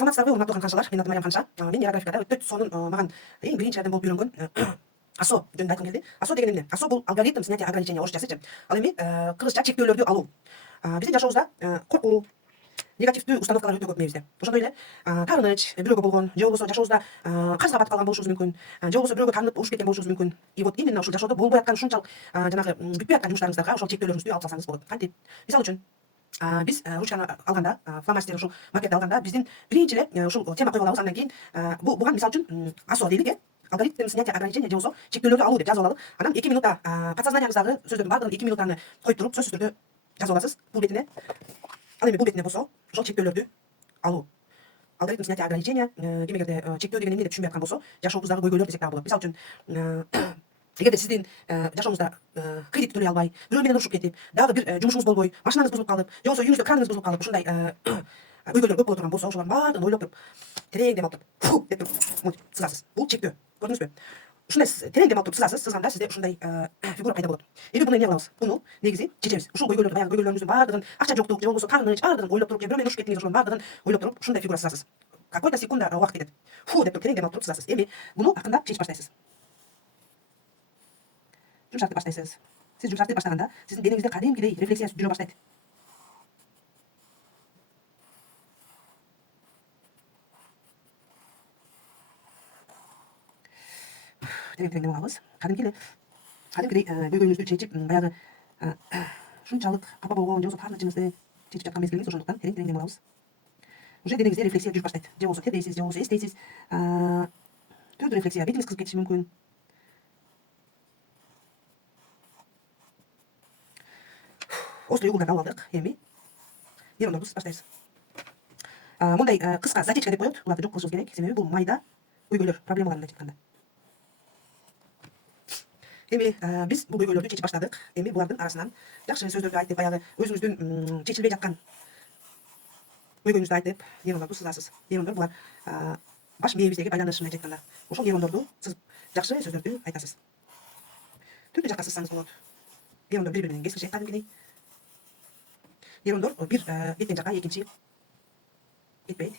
Саламатсыздарбы, урматтуу канканчылар? Мен атым Мариям Канча. Мен нейрографикада өтө сонун маган эң биринчилерден болуп үйрөнгөн ASO жөнүндө айткым келди. ASO деген эмне? ASO бул алгоритм снятия ограничения орусчасычы. Ал эми кыргызча чектөөлөрдү алуу. Биздин жашообузда коркуу, негативдүү установкалар өтө көп мээбизде. Ошондой эле таарыныч, бирөөгө болгон, же болбосо жашообузда карызга батып калган болушубуз мүмкүн, же болбосо бирөөгө таанып урушуп кеткен болушубуз мүмкүн. И вот именно ушул жашоодо болбой аткан ушунчалык жанагы бүтпөй аткан жумуштарыңыздарга ошол чектөөлөрүңүздү алып салсаңыз болот. Кантип? Мисалы үчүн биз ручканы алганда, фломастер ушул макетти алганда биздин биринчи эле ушул тема коюп алабыз. Андан кийин буга мисалы үчүн ASO дейлик, алгоритм снятия ограничения же болбосо чектөөлөрдү алуу деп жазып алалы. Анан 2 минутта подсознаниеңиздагы сөздөрдүн баардыгын 2 минут аны коюп туруп сөзсүз түрдө жазып аласыз бул бетине. Ал эми бул бетине болсо ошол чектөөлөрдү алуу. Алгоритм снятия ограничения кимегерде чектөө деген эмне деп түшүнбөй аткан болсо, жашообуздагы көйгөйлөр десек дагы болот. Мисалы үчүн эгерде сиздин жашооңузда кредит төлөй албай, бирөө менен урушуп кетип, дагы бир жумушуңуз болбой, машинаңыз бузулуп калып, же болбосо үйүңүздө краныңыз бузулуп калып, ушундай көйгөйлөр көп боло турган болсо, ошолордун баардыгын ойлоп туруп, терең дем алып туруп, фу деп туруп, мынтип сызасыз. Бул чектөө. Көрдүңүзбү? Ушундай терең дем алып туруп сызасыз, сызганда сизде ушундай фигура пайда болот. Эми буну эмне кылабыз? Буну негизи чечебиз. Ушул көйгөйлөрдү, баягы көйгөйлөрүңүздүн баардыгын, акча жоктук, же болбосо таарыныч, баардыгын ойлоп туруп, же бирөө менен урушуп кеттиңиз, ошонун баардыгын ойлоп туруп, ушундай фигура сызасыз. Какой-то секунда убакыт кетет. Фу деп туруп терең дем алып туруп сызасыз. Эми буну акырындап чечип баштайсыз. Жұмшартып баштайсыз. Сіз жұмшартып баштаганда сіздің денеңізде кадимкидей рефлексия жүрө баштайт. Терең дем алабыз. Кадимкидей көйгөйүңүздү чечип, баягы ушунчалык капа болгон, же болбосо таарынычыңызды чечип жаткан мезгилиңиз ошондуктан терең дем алабыз. Уже денеңизде рефлексия жүрүп баштайт. Же болбосо тердейсиз, же болбосо эстейсиз. Түрдүү рефлексия, бетиңиз кызып кетиши мүмкүн. Острый уголдарды алып алдык. Эми нейрондорду баштайбыз. Мындай кыска затечка деп коет. Буларды жок кылышыбыз керек. Себеби бул майда көйгөйлөр, проблемаларын айтып атканда. Эми биз бул көйгөйлөрдү чечип баштадык. Эми булардын арасынан жакшы сөздөрдү айтып, баягы өзүңүздүн чечилбей жаткан көйгөйүңүздү айтып, нейрондорду сызасыз. Нейрондор булар баш мээбиздеги байланыш менен айтканда. Ошол нейрондорду сызып, жакшы сөздөрдү айтасыз. Түрдүү жакка сызсаңыз болот. Нейрондор бири-бири менен кескиришет кадимкидей. Нейрондор бир беттен жакка, экинчи кетпейт.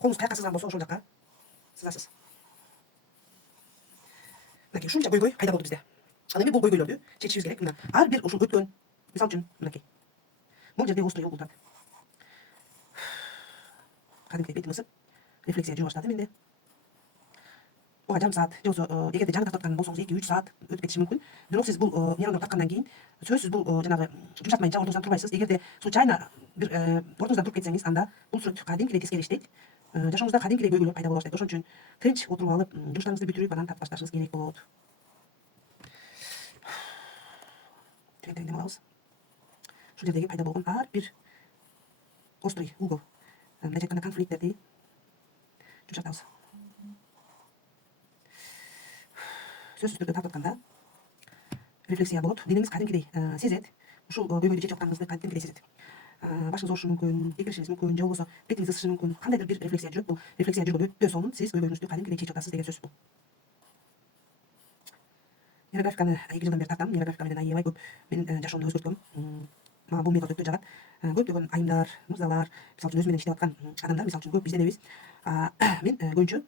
Колуңуз каяка сызган болсо ошол жакка сызасыз. Мынакей ушунча көйгөй пайда болду бизде. Ал эми бул көйгөйлөрдү чечишибиз керек. Мына ар бир ушул өткөн, мисалы үчүн мынакей. Бул жерде острый уголдар. Кадимкидей бетим ысып, рефлексия жүрө баштады менде. Буга жарым саат, же болбосо эгерде жаны тартып аткан болсоңуз 2-3 саат өтүп кетиши мүмкүн. Бирок сиз бул нейрондорду тарткандан кийин сөзсүз бул жанагы жумшатмайынча ордуңуздан турбайсыз. Эгерде случайно бир ордуңуздан туруп кетсеңиз, анда бул сүрөт кадимкидей тескери иштейт. Жашооңузда кадимкидей көйгөйлөр пайда боло баштайт. Ошон үчүн тынч отуруп алып, жумуштарыңызды бүтүрүп, анан тартып башташыңыз керек болот. Терең дем алабыз. Ушул жердеги пайда болгон ар бир острый угол, мындайча айтканда конфликттерди жумшартабыз. Сөзсүз түрдө тартып атканда рефлексия болот. Денеңиз кадимкидей сезет. Ушул көйгөйдү чечип атканыңызды кадимкидей сезет. Башыңыз оорушу мүмкүн, кекиришиңиз мүмкүн, же болбосо бетиңиз ысышы мүмкүн. Кандайдыр бир рефлексия жүрөт. Бул рефлексия жүргөндө өтө сонун сиз көйгөйүңүздү кадимкидей чечип атасыз деген сөз бул. Нейрографиканы 2 жылдан бери тартам. Нейрографика менен аябай көп менин жашоомду өзгөрткөн. Мага бул метод өтө жагат. Көптөгөн айымдар, мырзалар, мисалы үчүн өзү менен иштеп аткан адамдар, мисалы үчүн көп бизден эмес. Мен көбүнчө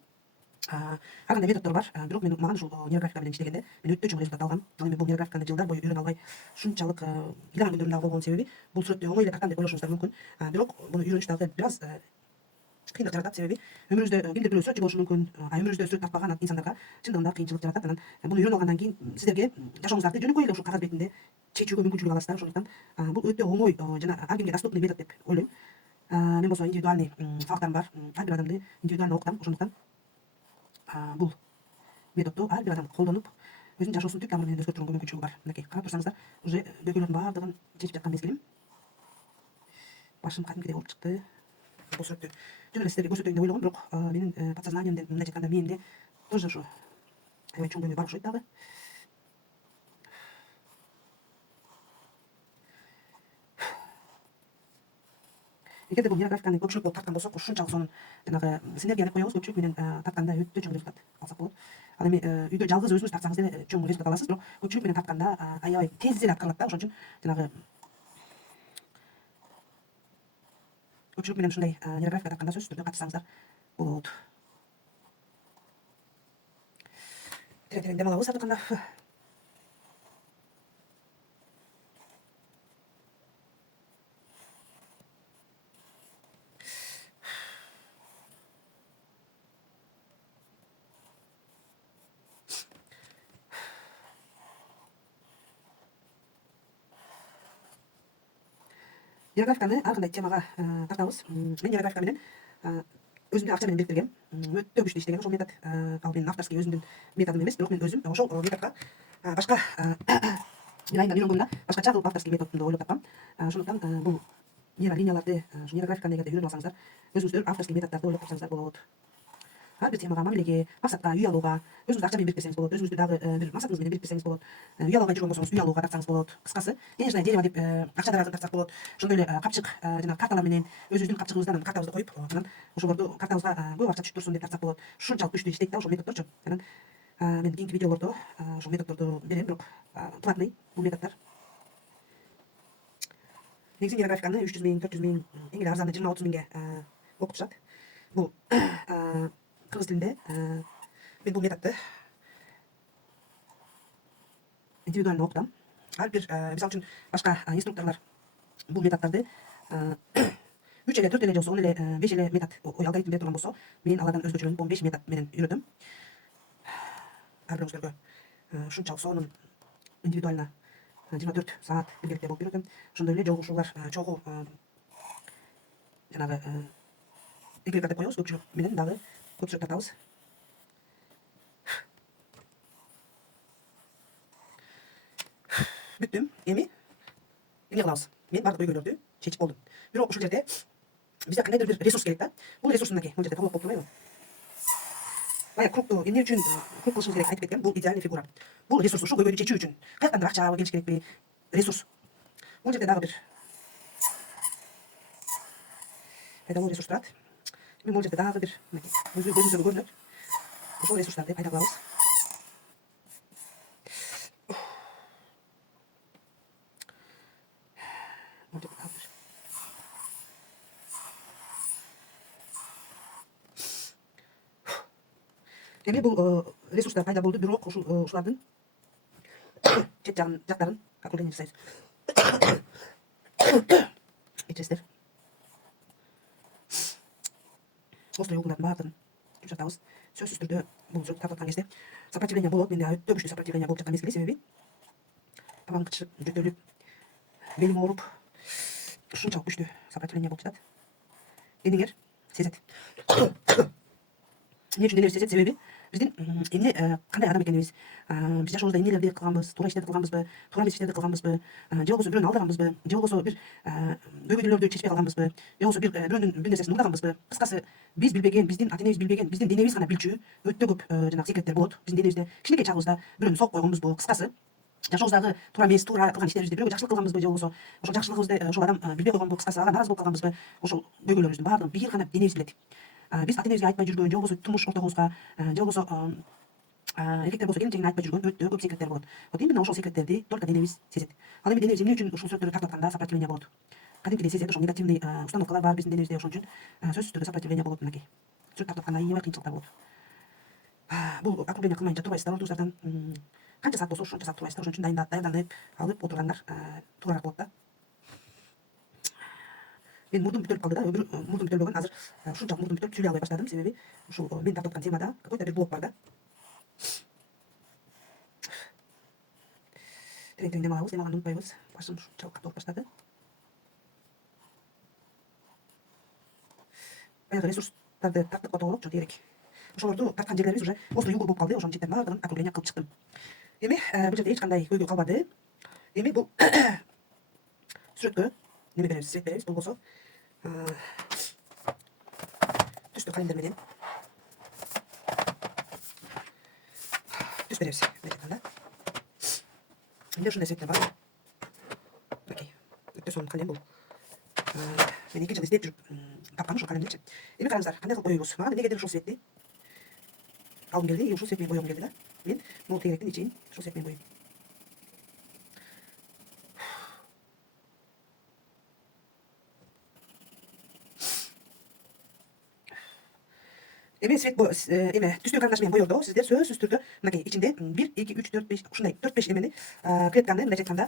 ар кандай методдор бар. Бирок мен мага ушул нейрографика менен иштегенде мен өтө чоң результат алгам. Ал эми бул нейрографиканы жылдар бою үйрөнө албай ушунчалык ыйлаган күндөрүм дагы болгон себеби бул сүрөттү оңой эле тарткан деп ойлошуңуздар мүмкүн. Бирок буну үйрөнүш дагы бир аз кыйынчылык жаратат. Себеби өмүрүбүздө кимдир бирөө сүрөтчү болушу мүмкүн. Өмүрүбүздө сүрөт тартпаган инсандарга чындыгында кыйынчылык жаратат. Анан буну үйрөнүп алгандан кийин сиздерге жашооңуздарды жөнөкөй эле ушул кагаз бетинде чечүүгө мүмкүнчүлүк аласыздар. Ошондуктан бул өтө оңой жана ар кимге доступный метод деп ойлойм. Мен болсо индивидуальный фактарым бар. Ар бир адамды индивидуально окутам. Ошондуктан бул методду ар бир адам колдонуп, өзүнүн жашоосун түп тамыры менен өзгөртүүгө мүмкүнчүлүгү бар. Мынакей карап турсаңыздар, уже көйгөйлөрдүн баардыгын чечип жаткан мезгилим. Башым кадимкидей болуп чыкты. Бул сүрөттү жөн эле сиздерге көрсөтөйүн деп ойлогом, бирок менин подсознаниемде, мындайча айтканда мээмде тоже ушу аябай чоң көйгөй бар окшойт дагы. Эгерде бул нейрографиканы көпчүлүк болуп тарткан болсок, ушунчалык сонун жанагы синергия деп коебуз, көпчүлүк менен тартканда өтө чоң результат алсак болот. Ал эми үйдө жалгыз өзүңүз тартсаңыз деле чоң результат аласыз, бирок көпчүлүк менен тартканда аябай тез эле аткарылат да. Ошон үчүн жанагы Көпчүлүк менен ушундай географика тапканда сөзсүз түрдө катышсаңыздар болот. Терең дем алабыз артыканда. Географиканы ар кандай темага тартабыз. Мен географика менен өзүмдүн акча менен бириктиргем. Өтө күчтүү иштеген ошол метод. Ал менин авторский өзүмдүн методум эмес, бирок мен өзүм ошол методко башка мен айынан үйрөнгөндө башкача кылып авторский методумду ойлоп тапкам. Ошондуктан бул нейролинияларды, географиканы эгерде үйрөнүп алсаңыздар, өзүңүздөр авторский методдорду ойлоп тапсаңыздар болот. Ар бир темага, мамилеге, максатка, үй алууга, өзүңүздү акча менен бириктирсеңиз болот, өзүңүздү дагы бир максатыңыз менен бириктирсеңиз болот. Үй алууга жүргөн болсоңуз, үй алууга тартсаңыз болот. Кыскасы, денежное дерево деп акча даражын тартсак болот. Ошондой эле капчык, жана карталар менен өзүбүздүн капчыгыбыздан картабызды коюп, анан ошолорду картабызга көп акча түшүп турсун деп тартсак болот. Ушунчалык күчтүү иштейт да ошол методдорчу. Анан мен кийинки видеолордо ошол методдорду берем, бирок платный бул методдор. Негизи географиканы 300 миң, 400 миң, эң эле арзаны 20-30 миңге окутушат. Бул кыргыз тилинде мен бул методду индивидуально окутам. Ар бир мисалы үчүн башка инструкторлор бул методдорду 3 эле 4 эле же болбосо 10 эле 5 эле метод алгоритм берип турган болсо, мен алардан өзгөчөлөнүп 15 метод менен үйрөтөм. Ар бирөөңүздөргө ушунчалык сонун индивидуально 24 саат биргеликте болуп үйрөтөм. Ошондой эле жолугушуулар чогуу жанагы игрекер деп коебуз, көпчүлүк менен дагы көпчүлүк тартабыз. Бүттүм. Эми эмне кылабыз? Мен бардык көйгөйлөрдү чечип болдум. Бирок ушул жерде бизде кандайдыр бир ресурс керек да. Бул ресурс мынакей, бул жерде толук болуп турбайбы? Баягы кругту эмне үчүн круг кылышыбыз керек айтып кеткем. Бул идеальный фигура. Бул ресурс ушул көйгөйдү чечүү үчүн каяктандыр акча келиш керекпи? Ресурс. Бул жерде дагы бир пайдалуу ресурс турат. Мен бул жерде дагы бир мынакей көзүңүздөргө көрүнөт. Ошол ресурстарды пайда кылабыз. Бул жерде дагы бир эми бул ресурстар пайда болду, бирок ушулардын чет жактарын округление жасайбыз. Кечиресиздер. Острый углдардын баардыгын жумшатабыз. Сөзсүз түрдө бул тартып аткан кезде сопротивление болот. Менде өтө күчтүү сопротивление болуп жаткан мезгили, себеби табаным кычырып, жөтөлүп, белим ооруп, ушунчалык күчтүү сопротивление болуп жатат. Денеңер сезет. Эмне үчүн денебиз сезет? Себеби биздин эмне кандай адам экенибиз, биз жашообузда эмнелерди кылганбыз, туура иштерди кылганбызбы, туура эмес иштерди кылганбызбы, же болбосо бирөөнү алдаганбызбы, же болбосо бир көйгөйлөрдү чечпей калганбызбы, же болбосо бирөөнүн бир нерсесин уурдаганбызбы. Кыскасы, биз билбеген, биздин ата энебиз билбеген, биздин денебиз гана билчү өтө көп жанагы секреттер болот. Биздин денебизде кичинекей чагыбызда бирөөнү согуп койгонбузбу. Кыскасы, жашообуздагы туура эмес, туура кылган иштерибизде бирөөгө жакшылык кылганбызбы, же болбосо ошол жакшылыгыбызды ошол адам билбей койгонбу. Кыскасы, ага нааразы болуп калганбызбы. Ошол көйгөйлөрүбүздүн баардыгын бир гана денебиз билет. Биз ата энебизге айтпай жүргөн, же болбосо турмуш ортогубузга, же болбосо эркектер болсо келинчегине айтпай жүргөн өтө көп секреттер болот. Вот именно ошол секреттерди только денебиз сезет. Ал эми денебиз эмне үчүн ушул сөздөрдү тартып атканда сопротивление болот? Кадимкидей сезет, ошол негативный установкалар бар биздин денебизде, ошон үчүн сөзсүз түрдө сопротивление болот. Мынакей сүрөт тартып атканда аябай кыйынчылыктар болот. Бул округление кылмайынча турбайсыздар, ордуңуздардан канча саат болсо ошончо саат турбайсыздар. Ошон үчүн даярданып алып отургандар туурараак болот да. Мен мурдум бүтөлүп калды да, мурдум бүтөлбөгөн. Азыр ушунчалык мурдум бүтөлүп сүйлөй албай баштадым, себеби ушул мен тартып аткан темада какой-то бир блок бар да. Терең дем алабыз, дем алганды унутпайбыз. Башым ушунчалык катуу болуп баштады. Баягы ресурстарды тарттык которокчу керек. Ошолорду тарткан жерлерибиз уже острый угол болуп калды. Ошонун четтерин баардыгын округление кылып чыктым. Эми бул жерде эч кандай көйгөй калбады. Эми бул сүрөткө неме беребиз, свет беребиз. Бул болсо түстүү калемдер менен түс беребиз. Мындай айтканда менде ушундай светтер бар. Окей, өтө сонун калем бул. Мен 2 жыл издеп жүрүп тапкам ушул калемдичи. Эми караңыздар, кандай кылып боёйбуз? Мага эмнегедир ушул светти алгым келди, ушул свет менен боёгум келди да. Мен могул тегеректин ичин ушул свет менен боёйм. Eme svet bu eme tüstü kardeşim boyoldu. Sizler söz süstürdü. Mınaki içinde 1 2 3 4 5 şunday 4 5 emeni kretkanda mınдай жатканда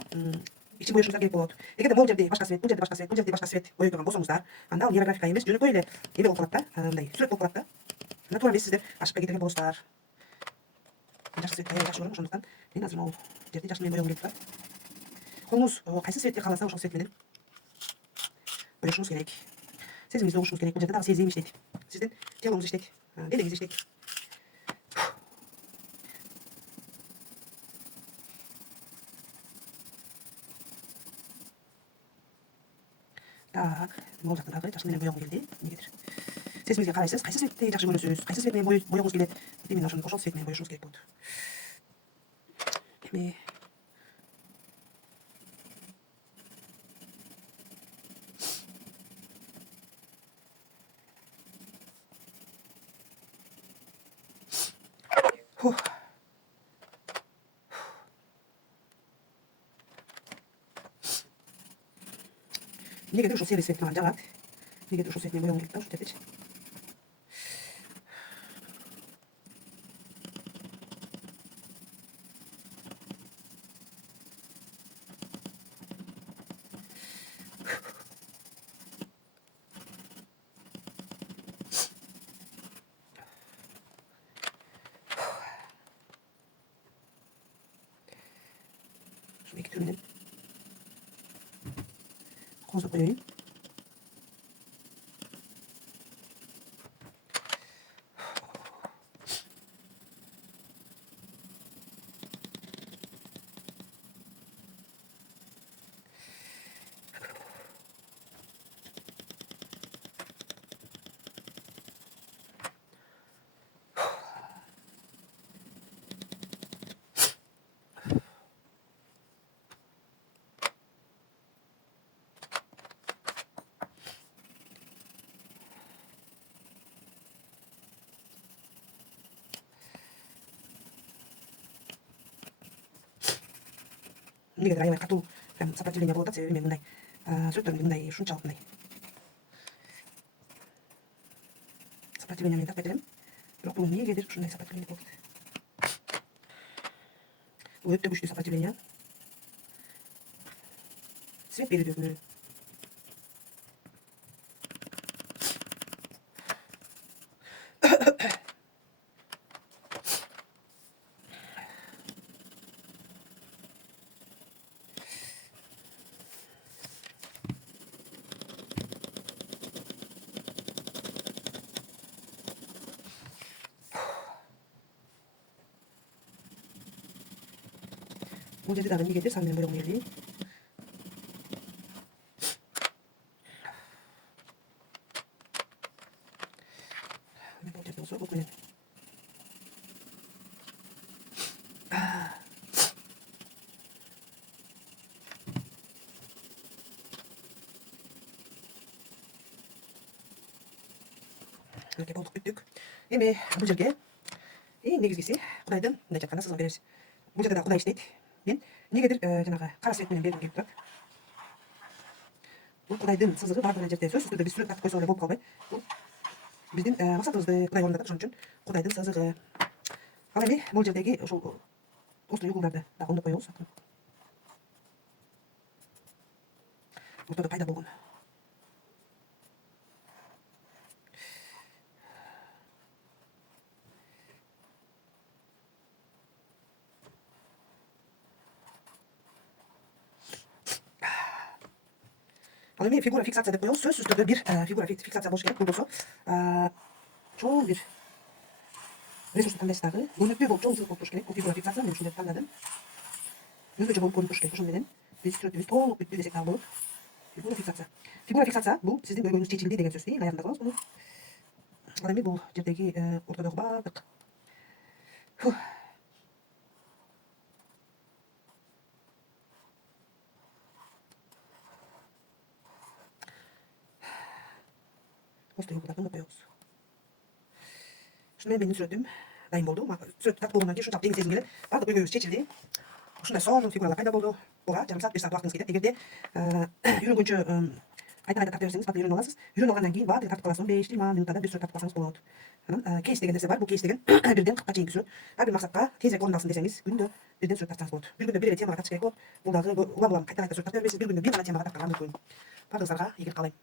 için boyuşumuzlar gerek болот. Эгерде могул жерде башка свет, бул жерде башка свет, бул жерде башка свет боёй турган болсоңуздар, анда ал географика эмес, жөнөкөй эле эме болуп калат да, мындай сүрөт болуп калат да. Анда туура эмес сиздер ашыкпай кетирген болосуздар. Жакшы свет жакшы көрөм, ошондуктан мен азыр могул жерде жакшы менен боёгум келип турат. Колуңуз кайсы светке кааласа ошол свет менен боёшуңуз керек. Сезимиңизди угушуңуз керек. Бул жерде дагы сезим иштейт. Сиздин телоңуз иштейт, денеңиз иштейт. Так, могул жакта дагы жакшы менен боёгум келди. Эмнегедир. Сезимиңизге карайсыз, кайсы светти жакшы көрөсүз, кайсы свет менен боёгуңуз келет. Именно ошол свет менен боёшуңуз керек болот. Эми эмнегедир ушул серый свет мага жагат. Эмнегедир ушул свет менен боёгум келет да ушул жердечи. Ушул эки түрүнөн кооздоп коеюн. Эмнегедир аябай катуу прям сопротивление болот да, себеби мен мындай сүрөттөрүмдү мындай ушунчалык мындай сопротивление менен тартпайт элем. Бирок бул эмнегедир ушундай сопротивление болот. Бул өтө күчтүү сопротивление. Свет берүүдөгү. Бул жерде дагы эмнегедир сан менен боёгум келди. Бул жерде болсо бук менен мынакей болдук, бүттүк. Эми бул жерге негизгиси Кудайдын мындай жатканда сызыгын беребиз. Бул жерде да Кудай иштейт. Мен эмнегедир жанагы кара свет менен бергим келип турат. Бул Кудайдын сызыгы бардык эле жерде сөзсүз түрдө биз сүрөт тартып койсок эле болуп калбайт. Бул биздин максатыбызды Кудай орундатат, ошон үчүн Кудайдын сызыгы. Ал эми бул жердеги ушул острый углдарды дагы оңдоп коебуз. Ортодо пайда болгон ал эми фигура фиксация деп коебуз. Сөзсүз түрдө бир фигура фиксация болуш керек. Бул болсо чоң бир ресурсту тандайсыз дагы. Көрүнүктүү болуп чоң сызык болуп туруш керек. Бул фигура фиксация мен ушундайды тандадым. Өзгөчө болуп көрүнүп туруш керек. Ошон менен биз сүрөтүбүз толук бүттү десек дагы болот. Фигура фиксация. Фигура фиксация бул сиздин көйгөйүңүз чечилди деген сөз. Эң аягында кылабыз муну. Ал эми бул жердеги ортодогу бардык острый углдарды оңдоп коебуз. Ушуну менен менин сүрөтүм дайым болду. Сүрөт тартып болгондон кийин ушунчалык жеңил сезим келет. Бардык көйгөйүбүз чечилди. Ушундай сонун фигуралар пайда болду. Буга жарым саат 1 саат убактыңыз кетет. Эгерде үйрөнгөнчө Qayta tartып берсеңиz татып үйрөнүп аласыз. Үйрөнүп алгандан кийин баатыр тартып каласыз. 15-20 минуттада бир сүрөт тартып калсаңыз болот. Анан кейс деген нерсе бар. Бул кейс деген 1ден 40ка чейинки сүрөт. Ар бир максатка тезирээк орундалсын десеңиз, күндө 1ден сүрөт тартсаңыз болот. Бир күндө бир эле темага тартыш керек болот. Бул дагы улам улам кайта сүрөт тартып бербейсиз. Бир күндө бир гана темага тартканга мүмкүн. Бардыгыңыздарга ийгилик каалайм.